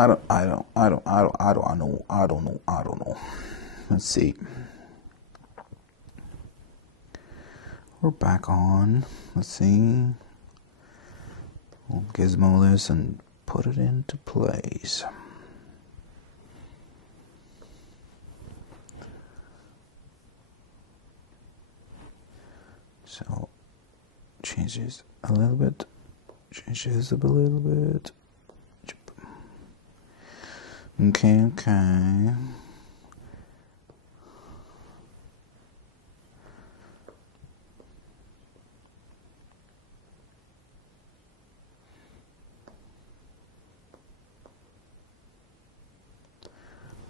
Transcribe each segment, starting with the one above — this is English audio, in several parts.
I don't know. Let's see. We're back on. Let's see. We'll gizmo this and put it into place. So, change this a little bit. Change this up a little bit. Okay, okay.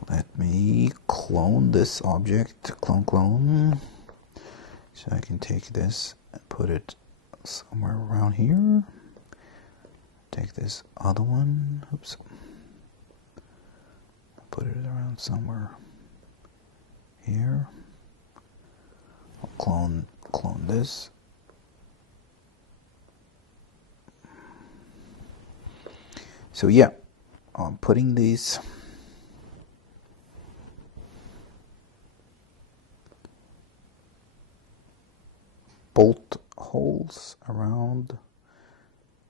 Let me clone this object. Clone. So I can take this and put it somewhere around here. Take this other one. Oops. Put it around somewhere here. I'll clone this. So yeah, I'm putting these bolt holes around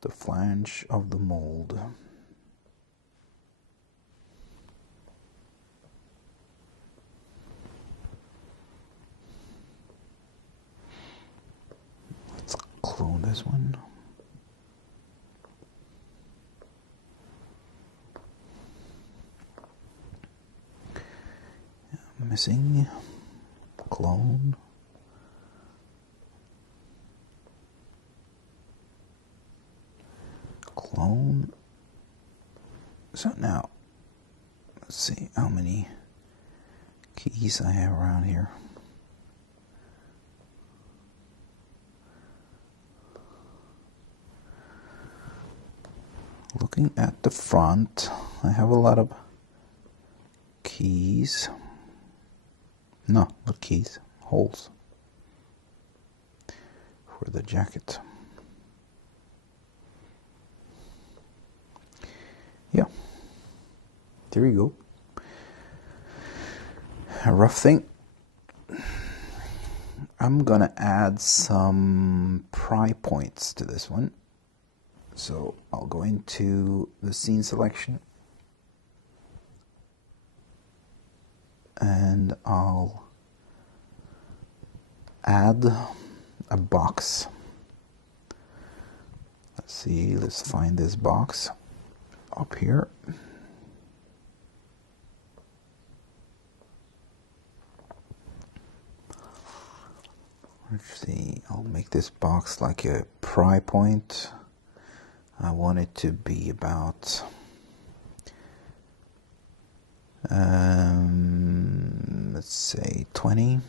the flange of the mold. Let's clone this one. Missing. Clone. Clone. So now, let's see how many keys I have around here. Looking at the front, I have a lot of keys. No, not keys, holes for the jacket. Yeah, there you go. A rough thing. I'm gonna add some pry points to this one. So I'll go into the scene selection and I'll add a box. Let's see, let's find this box up here. Let's see, I'll make this box like a pry point. I want it to be about let's say 20.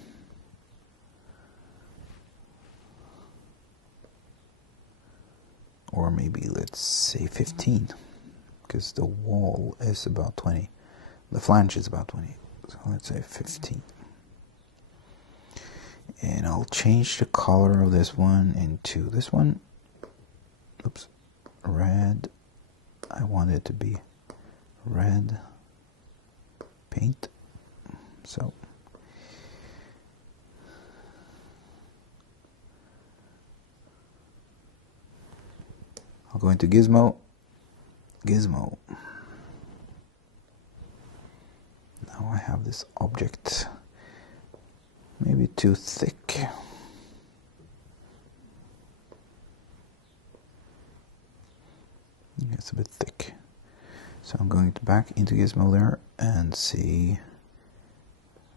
Or maybe let's say 15, because the wall is about 20. The flange is about 20. So let's say 15. And I'll change the color of this one into this one. Oops. Red. I want it to be red paint. So I'll go into Gizmo. Now I have this object, maybe too thick. It's a bit thick. So I'm going back into Gizmo there and see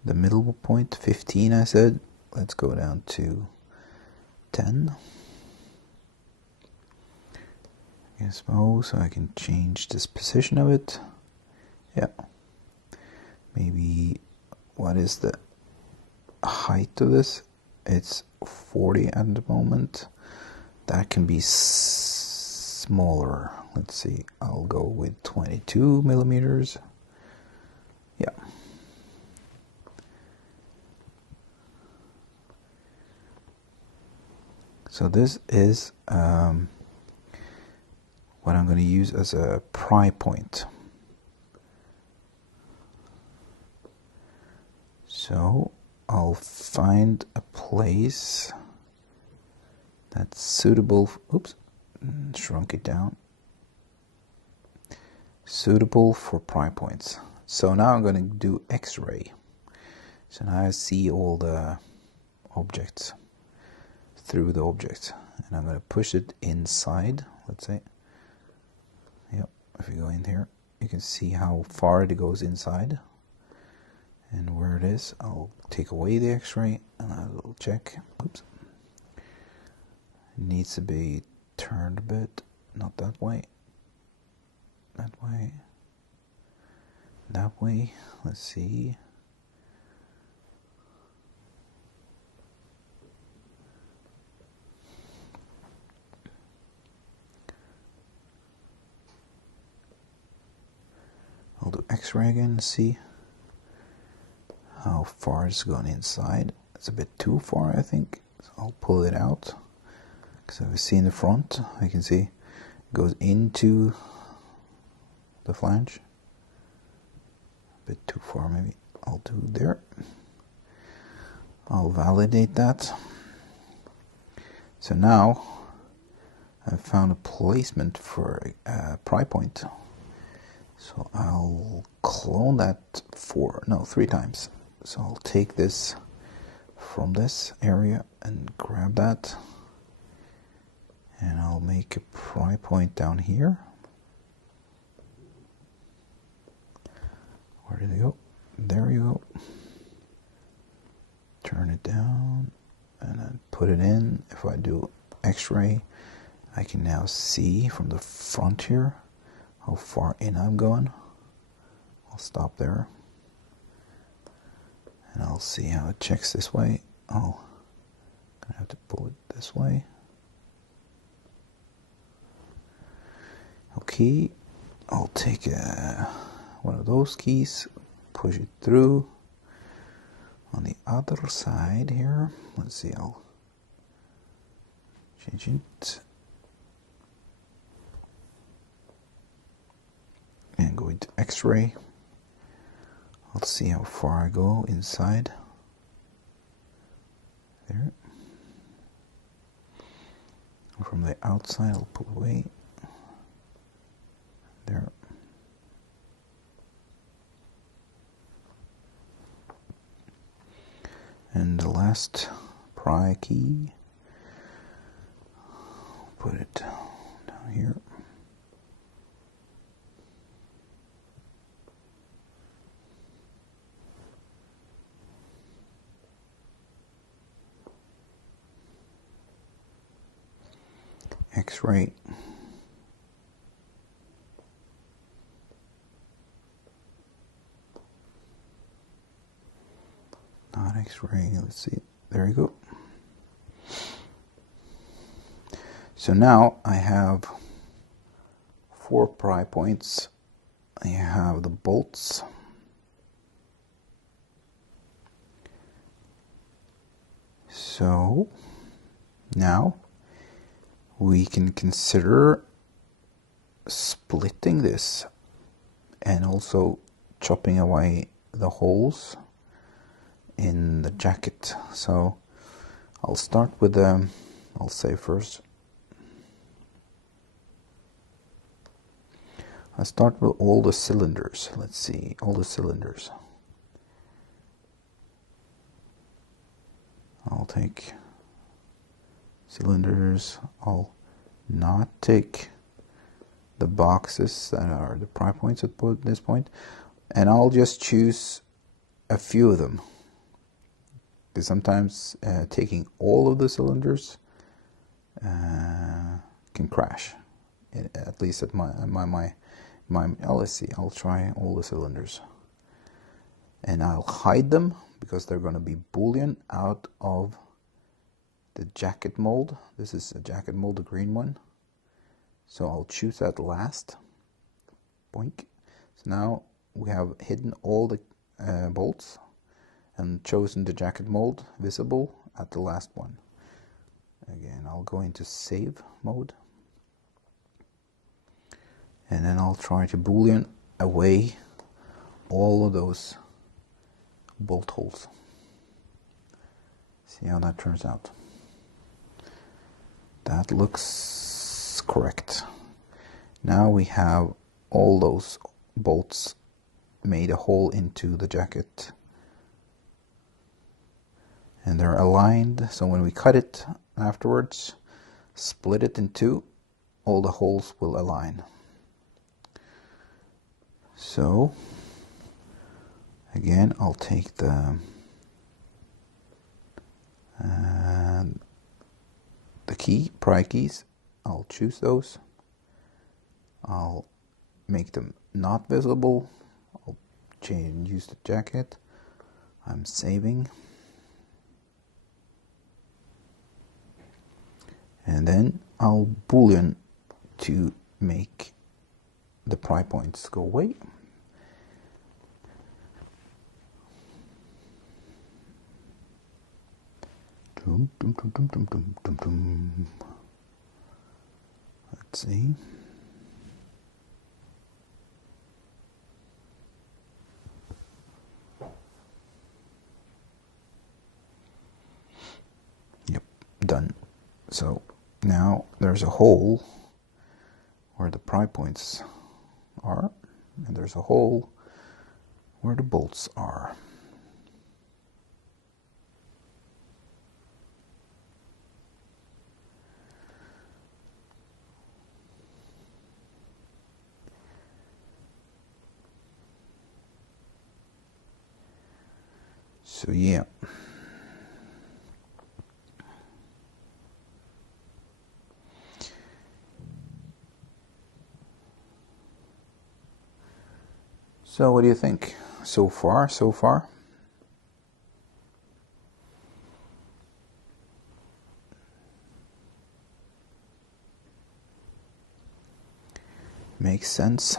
the middle point, 15 I said. Let's go down to 10. Gizmo, so I can change this position of it. Yeah. Maybe, what is the height of this? It's 40 at the moment. That can be smaller. Let's see, I'll go with 22 millimeters. Yeah. So this is what I'm going to use as a pry point. So I'll find a place that's suitable. Oops, shrunk it down. Suitable for pry points. So now I'm going to do X-ray. So now I see all the objects through the object, and I'm going to push it inside. Let's say, yep. If you go in here, you can see how far it goes inside and where it is. I'll take away the X-ray and I'll check. Oops. It needs to be turned a bit, not that way. That way. That way. Let's see. I'll do X-ray again and see how far it's gone inside. It's a bit too far, I think. So I'll pull it out. Because if I see in the front, I can see it goes into the flange. A bit too far, maybe. I'll do there. I'll validate that. So now I've found a placement for a pry point. So I'll clone that 3 times. So I'll take this from this area and grab that. And I'll make a pry point down here. Where did it go? There you go. Turn it down and then put it in. If I do X-ray, I can now see from the front here how far in I'm going. I'll stop there. And I'll see how it checks this way. Oh, gonna have to pull it this way. Okay, I'll take one of those keys, push it through. On the other side here, let's see, I'll change it. And go into X-ray. I'll see how far I go inside. There. From the outside, I'll pull away. There. And the last pry key, put it down here. X-ray. Not X-ray, let's see, there you go. So now I have 4 pry points. I have the bolts. So now we can consider splitting this and also chopping away the holes in the jacket. So I'll start with I'll say first, I'll start with all the cylinders. Let's see, all the cylinders. I'll take cylinders. I'll not take the boxes that are the pry points at this point, and I'll just choose a few of them. Because sometimes taking all of the cylinders can crash. At least at my let's see, I'll try all the cylinders. And I'll hide them because they're going to be boolean out of the jacket mold. This is a jacket mold, the green one. So I'll choose that last. Boink. So now we have hidden all the bolts and chosen the jacket mold visible at the last one. Again, I'll go into save mode. And then I'll try to boolean away all of those bolt holes. See how that turns out. That looks correct. Now we have all those bolts made a hole into the jacket, and they're aligned, so when we cut it afterwards, split it in two, all the holes will align. So again, I'll take the pry keys, I'll choose those, I'll make them not visible, I'll use the jacket, I'm saving, and then I'll boolean to make the pry points go away. Let's see. Yep, done. So now there's a hole where the pry points are, and there's a hole where the bolts are. So yeah. So what do you think so far? Makes sense.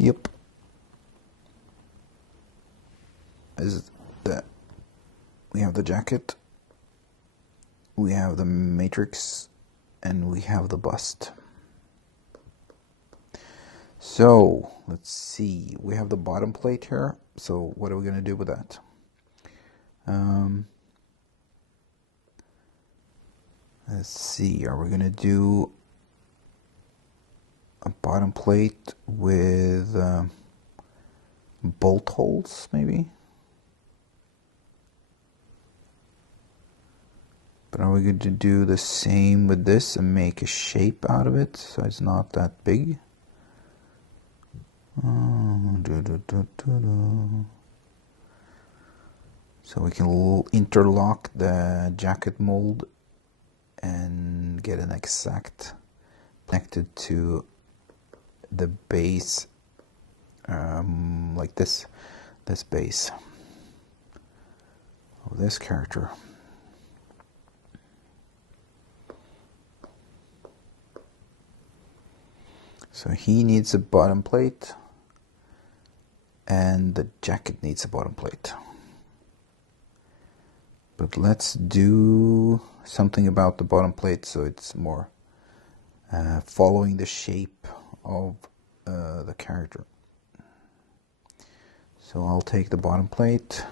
Yep. We have the jacket, we have the matrix, and we have the bust. So let's see, we have the bottom plate here, so what are we going to do with that? Let's see, are we going to do a bottom plate with bolt holes maybe? But are we going to do the same with this and make a shape out of it so it's not that big? So we can interlock the jacket mold and get an exact connected to the base, like this base of this character. So he needs a bottom plate, and the jacket needs a bottom plate. But let's do something about the bottom plate so it's more following the shape of the character. So I'll take the bottom plate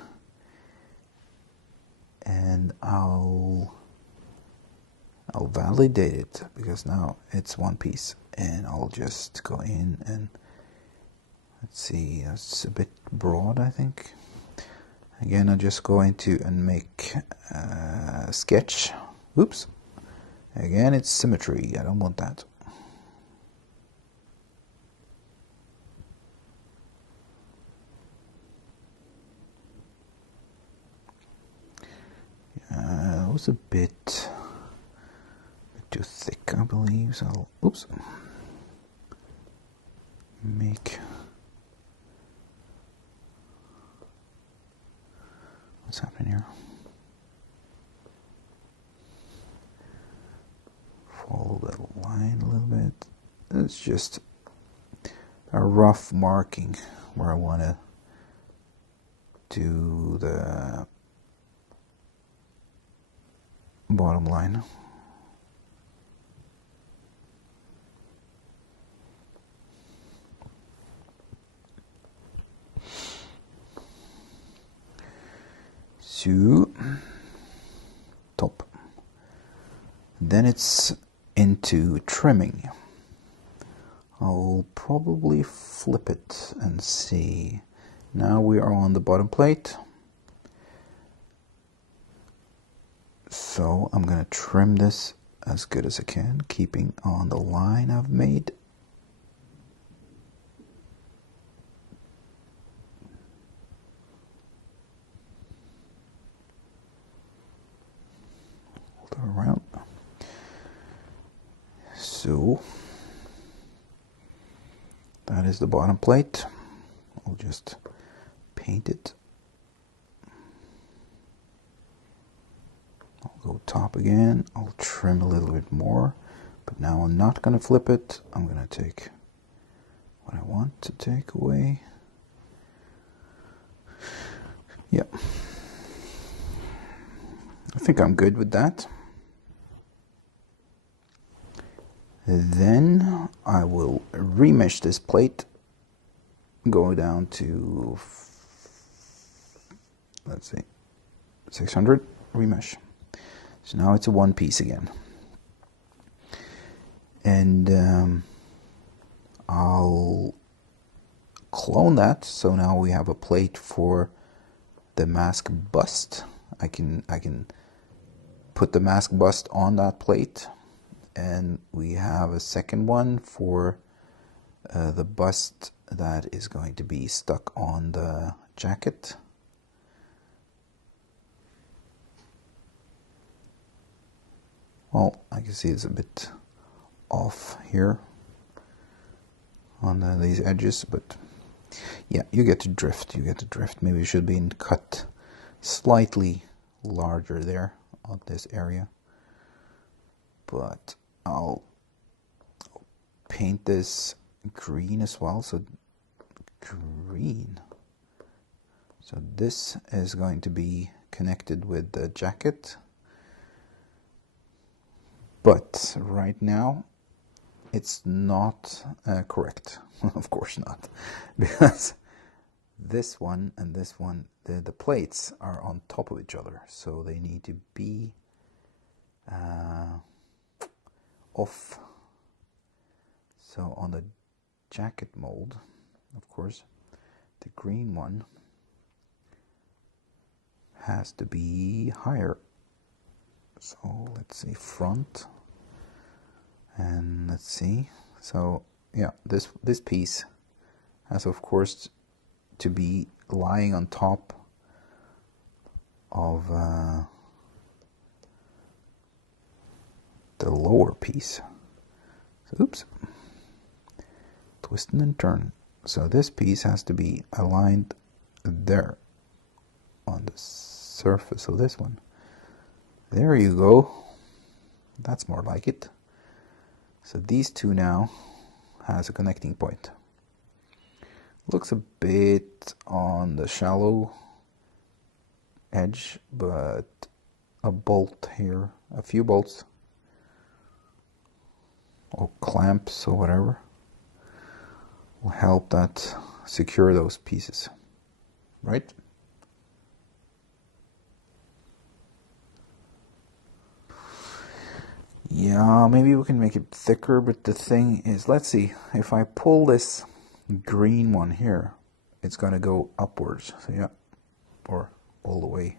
and I'll validate it, because now it's one piece, and I'll just go in and let's see, it's a bit broad, I think. Again, I'll just go into and make a sketch. Oops. Again, it's symmetry. I don't want that. It was a bit too thick, I believe. So I'll, oops, make. What's happening here? Follow the line a little bit. It's just a rough marking where I want to do the bottom line. to top. Then it's into trimming. I'll probably flip it and see. Now we are on the bottom plate. So I'm going to trim this as good as I can, keeping on the line I've made. Hold it around. So that is the bottom plate. I'll just paint it. I'll go top again. I'll trim a little bit more, but now I'm not going to flip it. I'm going to take what I want to take away. Yeah. I think I'm good with that. Then I will remesh this plate, go down to, let's see, 600, remesh. So now it's a one piece again. And I'll clone that, so now we have a plate for the mask bust. I can put the mask bust on that plate. And we have a second one for the bust that is going to be stuck on the jacket. Well, I can see it's a bit off here on these edges, but yeah, you get the drift. You get the drift. Maybe it should be cut slightly larger there on this area, but I'll paint this green as well. So green. So this is going to be connected with the jacket. But right now it's not correct. Of course not. Because this one and this one, the plates are on top of each other. So they need to be off. So on the jacket mold, of course, the green one has to be higher. So let's see, front, and let's see. So yeah, this piece has, of course, to be lying on top of the lower piece. So, oops, twist and turn. So this piece has to be aligned there on the surface of this one. There you go. That's more like it. So these two now has a connecting point. Looks a bit on the shallow edge, but a bolt here, a few bolts or clamps or whatever will help that secure those pieces, right? Yeah, maybe we can make it thicker, but the thing is, let's see, if I pull this green one here, it's going to go upwards. So yeah, or all the way.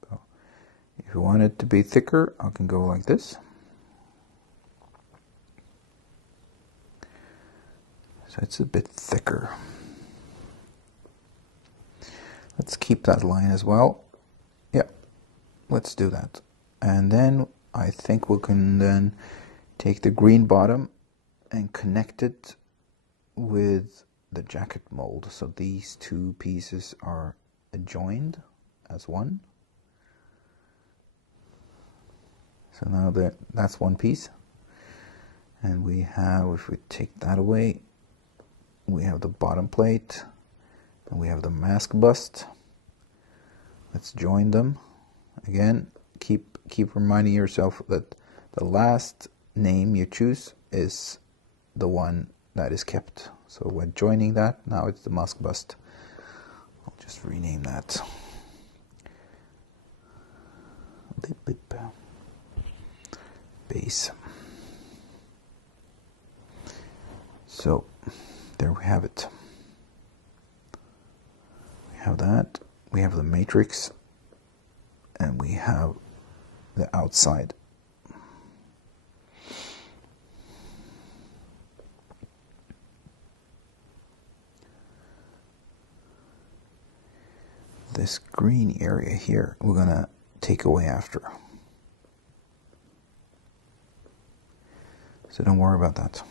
So if you want it to be thicker, I can go like this. So it's a bit thicker. Let's keep that line as well. Yeah, let's do that. And then I think we can then take the green bottom and connect it with the jacket mold. So these two pieces are joined as one. So now that's one piece. And we have, if we take that away, we have the bottom plate and we have the mask bust. Let's join them. Again, keep reminding yourself that the last name you choose is the one that is kept. So when joining that, now it's the mask bust. I'll just rename that. lip base. So there we have it. We have that. We have the matrix, and we have the outside. This green area here, we're gonna take away after. So don't worry about that.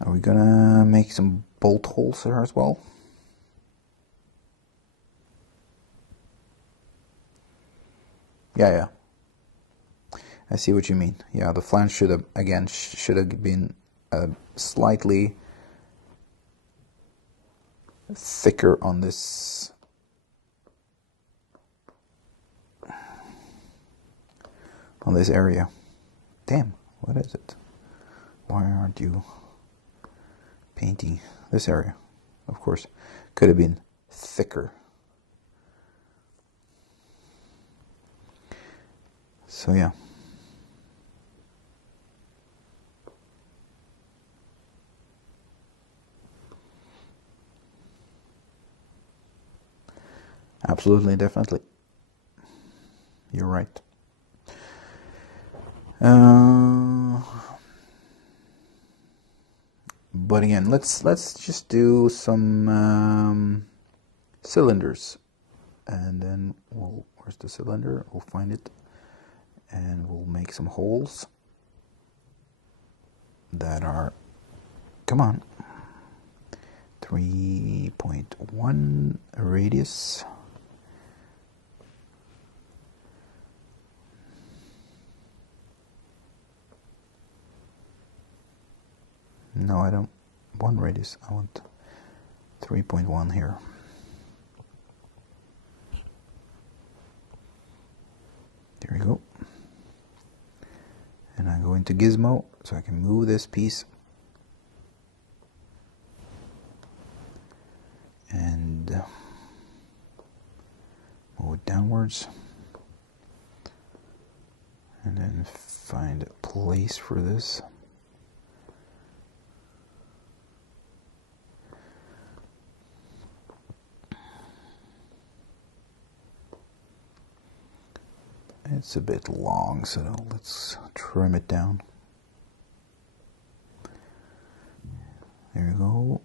Are we gonna make some bolt holes there as well? Yeah. I see what you mean. Yeah, the flange should have, again, should have been slightly thicker on this area. Damn, what is it? Why aren't you painting this area? Of course, could have been thicker. So yeah. Absolutely, definitely. You're right. But again, let's just do some cylinders, and then where's the cylinder? We'll find it, and we'll make some holes that are, come on, 3.1 radius. No, I don't want radius. I want 3.1 here. There we go. And I go into Gizmo so I can move this piece. And move it downwards. And then find a place for this. It's a bit long, so let's trim it down. There you go.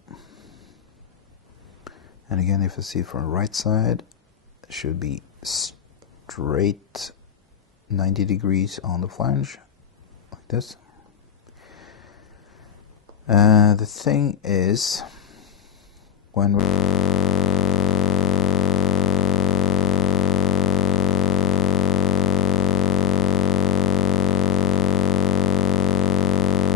And again, if you see it from the right side, it should be straight 90 degrees on the flange, like this. The thing is, when we're